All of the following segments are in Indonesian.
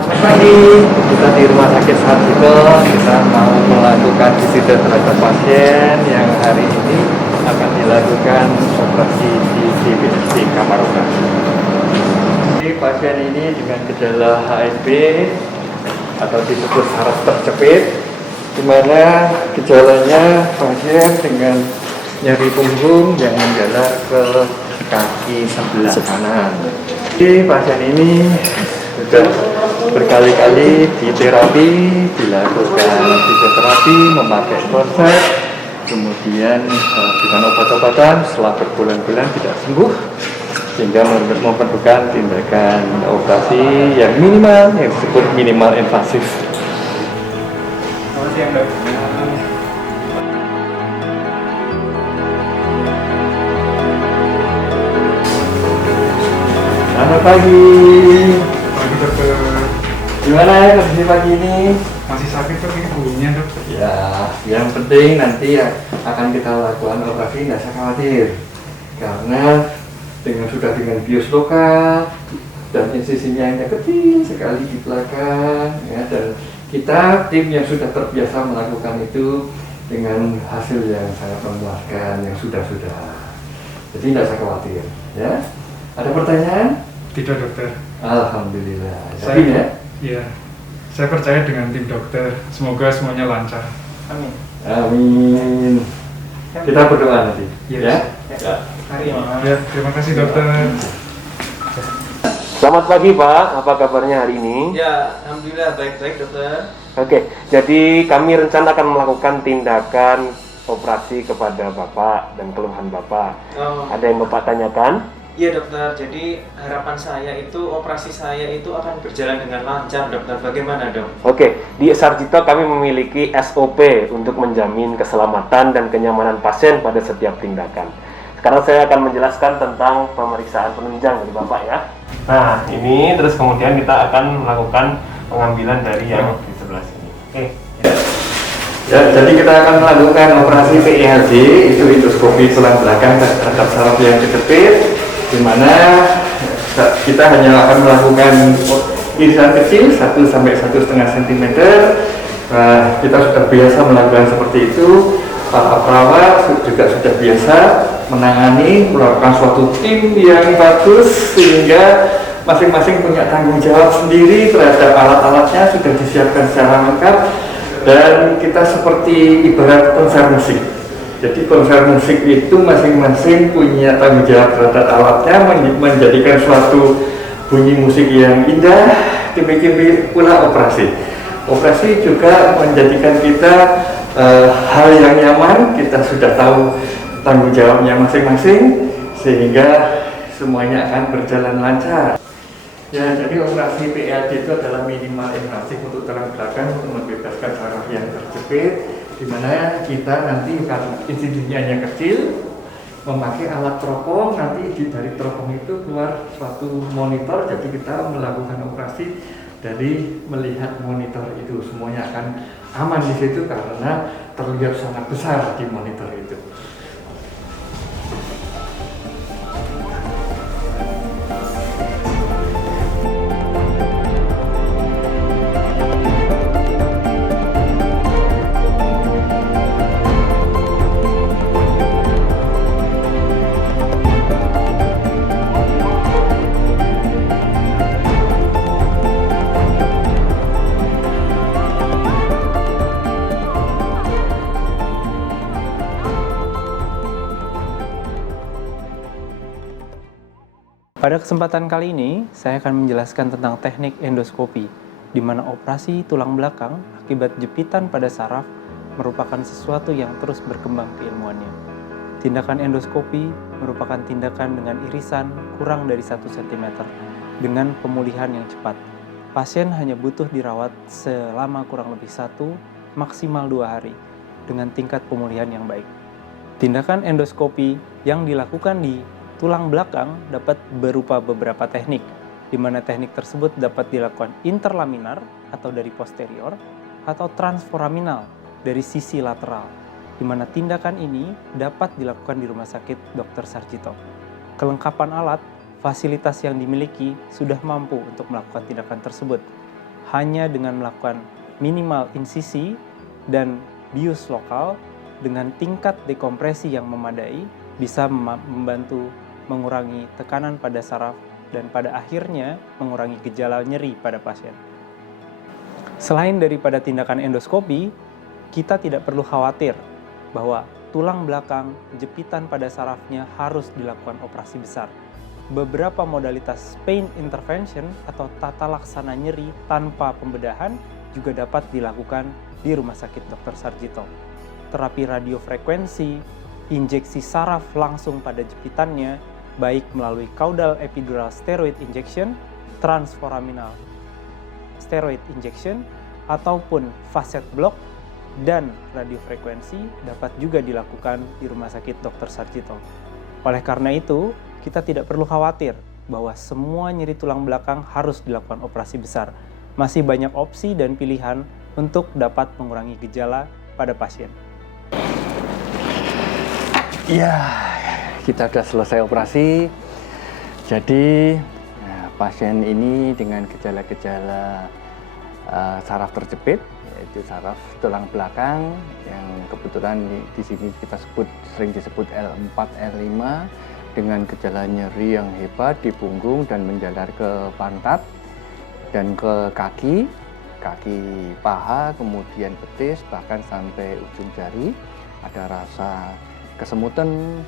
Selamat pagi, kita di Rumah Sakit Sarjito. Kita mau melakukan visita terhadap pasien yang hari ini akan dilakukan operasi di CBSD kamar operasi. Jadi pasien ini dengan gejala HSP atau disebut saraf terjepit, di mana gejalanya pasien dengan nyeri punggung yang menjalar ke kaki sebelah kanan. Jadi pasien ini sudah berkali-kali diterapi, dilakukan fisioterapi, memakai korset, kemudian dengan obat-obatan setelah berbulan-bulan tidak sembuh, sehingga memerlukan tindakan operasi yang minimal, yang disebut minimal invasif. Selamat siang, Dok. Selamat pagi. Pagi dokter. Gimana ya kondisi pagi ini? Masih sakit kok ini punggungnya dok? Ya, yang penting nanti akan kita lakukan operasi, nggak usah khawatir. Karena dengan bius lokal dan insisinya yang kecil sekali di belakang, ya, dan kita tim yang sudah terbiasa melakukan itu dengan hasil yang sangat memuaskan, yang sudah. Jadi nggak usah khawatir, ya. Ada pertanyaan? Tidak dokter. Alhamdulillah. Saya, ya? iya. Saya percaya dengan tim dokter. Semoga semuanya lancar. Amin. Amin. Kita berdoa nanti. Yes. Ya. Ya. Hari ini. Ya, terima kasih dokter. Selamat pagi Pak, apa kabarnya hari ini? Ya, alhamdulillah baik-baik dokter. Oke, jadi kami rencana akan melakukan tindakan operasi kepada Bapak dan keluhan Bapak. Oh, Ada yang Bapak tanyakan? iya dokter. Jadi harapan saya itu operasi saya itu akan berjalan dengan lancar dokter. Bagaimana dok? Oke, di Sarjito kami memiliki SOP untuk menjamin keselamatan dan kenyamanan pasien pada setiap tindakan. Sekarang saya akan menjelaskan tentang pemeriksaan penunjang dari Bapak ya. Nah, ini terus kemudian kita akan melakukan pengambilan dari yang di sebelah sini. Oke. Ya, jadi kita akan melakukan operasi PIHD, itu endoskopi tulang belakang terhadap saraf yang kejepit, di mana kita hanya akan melakukan irisan kecil 1 sampai 1,5 cm. Kita sudah biasa melakukan seperti itu. Para perawat juga sudah biasa menangani, melakukan suatu tim yang bagus sehingga masing-masing punya tanggung jawab sendiri terhadap alat-alatnya, sudah disiapkan secara lengkap, dan kita seperti ibarat konser musik. Jadi konser musik itu masing-masing punya tanggung jawab terhadap alatnya, menjadikan suatu bunyi musik yang indah. Demikian pula operasi. Operasi juga menjadikan kita hal yang nyaman. Kita sudah tahu tanggung jawabnya masing-masing, sehingga semuanya akan berjalan lancar. Ya, jadi operasi PLD itu adalah minimal invasif untuk tulang belakang untuk membebaskan saraf yang terjepit, di mana kita nanti karena insisinya yang kecil memakai alat teropong, nanti dari teropong itu keluar suatu monitor, jadi kita melakukan operasi dari melihat monitor itu. Semuanya akan aman di situ karena terlihat sangat besar di monitor itu. Pada kesempatan kali ini, saya akan menjelaskan tentang teknik endoskopi, di mana operasi tulang belakang akibat jepitan pada saraf merupakan sesuatu yang terus berkembang keilmuannya. Tindakan endoskopi merupakan tindakan dengan irisan kurang dari 1 cm dengan pemulihan yang cepat. Pasien hanya butuh dirawat selama kurang lebih 1, maksimal 2 hari, dengan tingkat pemulihan yang baik. Tindakan endoskopi yang dilakukan di tulang belakang dapat berupa beberapa teknik, di mana teknik tersebut dapat dilakukan interlaminar atau dari posterior, atau transforaminal dari sisi lateral, di mana tindakan ini dapat dilakukan di Rumah Sakit Dr. Sarjito. Kelengkapan alat, fasilitas yang dimiliki sudah mampu untuk melakukan tindakan tersebut. hanya dengan melakukan minimal insisi dan bius lokal dengan tingkat dekompresi yang memadai bisa membantu mengurangi tekanan pada saraf dan pada akhirnya mengurangi gejala nyeri pada pasien. Selain daripada tindakan endoskopi, kita tidak perlu khawatir bahwa tulang belakang, jepitan pada sarafnya harus dilakukan operasi besar. Beberapa modalitas pain intervention atau tata laksana nyeri tanpa pembedahan juga dapat dilakukan di Rumah Sakit Dr. Sarjito. Terapi radiofrekuensi, injeksi saraf langsung pada jepitannya, baik melalui caudal epidural steroid injection, transforaminal steroid injection, ataupun facet block dan radiofrekuensi dapat juga dilakukan di Rumah Sakit Dr. Sarjito. Oleh karena itu, kita tidak perlu khawatir bahwa semua nyeri tulang belakang harus dilakukan operasi besar. Masih banyak opsi dan pilihan untuk dapat mengurangi gejala pada pasien. Ya, kita sudah selesai operasi. Jadi pasien ini dengan gejala-gejala saraf terjepit, yaitu saraf tulang belakang yang kebetulan di sini kita sering disebut L4, L5 dengan gejala nyeri yang hebat di punggung dan menjalar ke pantat dan ke kaki paha, kemudian betis, bahkan sampai ujung jari. Ada rasa kesemutan,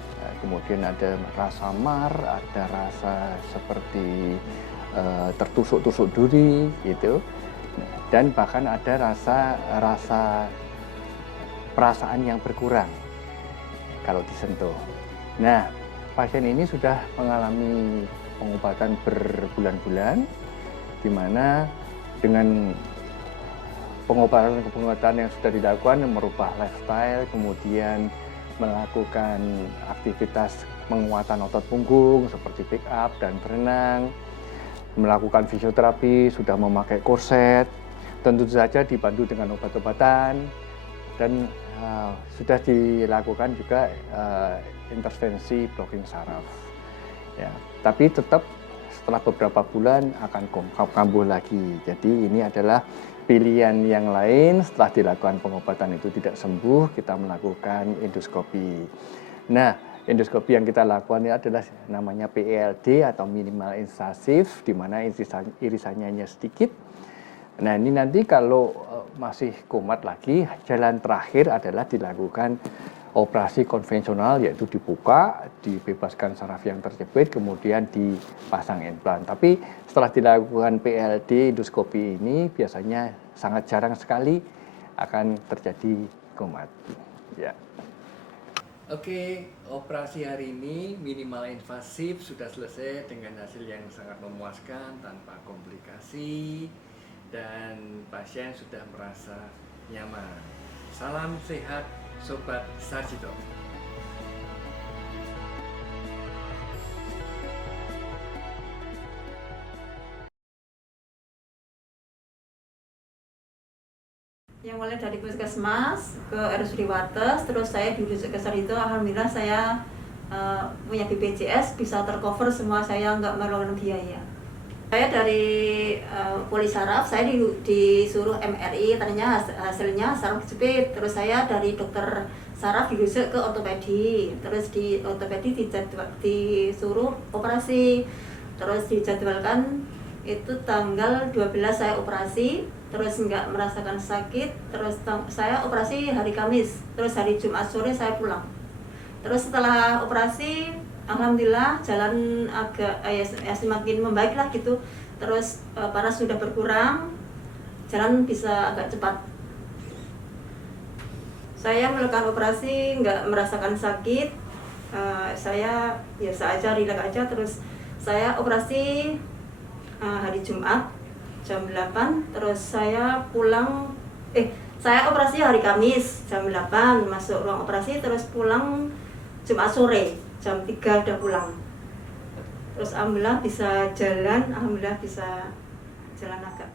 kemudian ada rasa mar, ada rasa seperti tertusuk-tusuk duri gitu, dan bahkan ada rasa perasaan yang berkurang kalau disentuh. Nah, pasien ini sudah mengalami pengobatan berbulan-bulan, di mana dengan pengobatan yang sudah dilakukan merubah lifestyle, kemudian melakukan aktivitas penguatan otot punggung seperti pick up dan berenang, melakukan fisioterapi, sudah memakai korset, tentu saja dibantu dengan obat-obatan, dan sudah dilakukan juga intervensi blocking saraf. Ya, tapi tetap setelah beberapa bulan akan kambuh lagi. Jadi ini adalah pilihan yang lain. Setelah dilakukan pengobatan itu tidak sembuh, kita melakukan endoskopi. Nah, endoskopi yang kita lakukan ini adalah namanya PELD atau minimal invasif, di mana irisannya hanya sedikit. Nah, ini nanti kalau masih kumat lagi, jalan terakhir adalah dilakukan operasi konvensional, yaitu dibuka, dibebaskan saraf yang terjepit, kemudian dipasang implan. Tapi setelah dilakukan PLD endoskopi ini biasanya sangat jarang sekali akan terjadi kumat. Ya. Oke, operasi hari ini minimal invasif sudah selesai dengan hasil yang sangat memuaskan tanpa komplikasi dan pasien sudah merasa nyaman. Salam sehat Sobat Sarjito. Yang mulai dari puskesmas ke RSUD Wates, terus saya dirujuk ke Sarjito. Alhamdulillah saya punya BPJS, bisa tercover semua, saya nggak mengeluarkan biaya. Saya dari polisaraf, saya disuruh MRI, ternyata hasilnya saraf kejepit. Terus saya dari dokter saraf dirujuk ke ortopedi. Terus di ortopedi disuruh operasi. Terus dijadwalkan itu tanggal 12 saya operasi. Terus nggak merasakan sakit. Terus saya operasi hari Kamis. Terus hari Jumat sore saya pulang. Terus setelah operasi, alhamdulillah jalan agak semakin membaik lah gitu. Terus panas sudah berkurang, jalan bisa agak cepat. Saya melakukan operasi nggak merasakan sakit, saya biasa aja, rileks aja. Terus saya operasi hari Jumat jam 8, terus saya pulang, saya operasi hari Kamis jam 8 masuk ruang operasi, terus pulang Jumat sore jam 3 udah pulang. Terus alhamdulillah bisa jalan, alhamdulillah bisa jalan agak